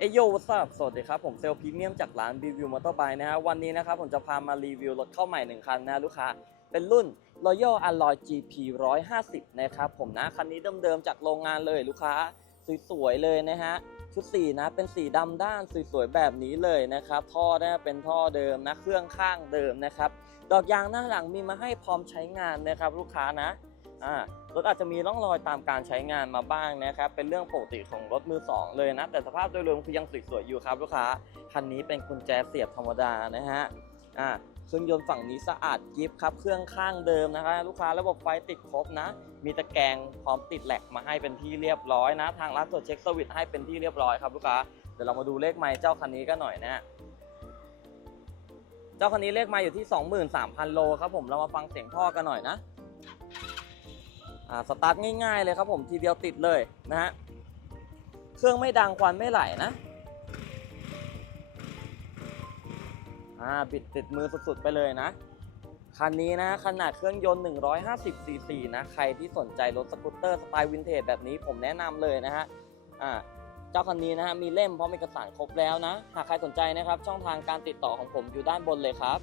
เอโยวัสดุสวัสดีครับ ผมเซลพรีเมียมจากร้านรีวิวมอเตอร์ไบค์นะฮะวันนี้นะครับผมจะพามารีวิวรถเข้าใหม่หนึ่งคันนะลูกค้า เป็นรุ่น Royal Alloy GP 150 นะครับผมนะ คันนี้เดิมๆจากโรงงานเลยลูกค้า สวยๆเลยนะฮะ ชุดสีนะเป็นสีดำด้านสวยๆแบบนี้เลยนะครับ ท่อนะเป็นท่อเดิมนะ เครื่องข้างเดิมนะครับ ดอกยางหน้าหลังมีมาให้พร้อมใช้งานนะครับลูกค้านะ อ่ารถอาจจะมีร่องรอยตามการใช้งานมาบ้างนะครับ เป็นเรื่องปกติของรถมือสองเลยนะ แต่สภาพโดยรวมคือยังสวยๆอยู่ครับลูกค้า คันนี้เป็นกุญแจเสียบธรรมดานะฮะ อ่าเครื่องยนต์ฝั่งนี้สะอาดกิฟครับ เครื่องข้างเดิมนะคะลูกค้าระบบไฟติดครบนะ มีตะแกรงพร้อมติดแหลกมาให้เป็นที่เรียบร้อยนะ ทางร้านตรวจเช็คสวิตให้เป็นที่เรียบร้อยครับลูกค้า เดี๋ยวเรามาดูเลขไมล์เจ้าคันนี้กันหน่อยนะฮะเจ้าคันนี้เลขไมล์อยู่ที่ 23,000 โลครับผม เรามาฟังเสียงท่อกันหน่อยนะ สตาร์ทง่ายๆเลยครับผมทีเดียวติดเลยนะฮะเครื่องไม่ดังควันไม่ไหลนะอ่าบิดติดมือสุดๆไปเลยนะ คันนี้นะขนาดเครื่องยนต์ 150 ซีซีนะ ใครที่สนใจรถสกูตเตอร์สไตล์วินเทจแบบนี้ผมแนะนำเลยนะฮะอ่าเจ้าคันนี้นะฮะมีเล่มพร้อมเอกสารครบแล้วนะ หากใครสนใจนะครับ ช่องทางการติดต่อของผมอยู่ด้านบนเลยครับ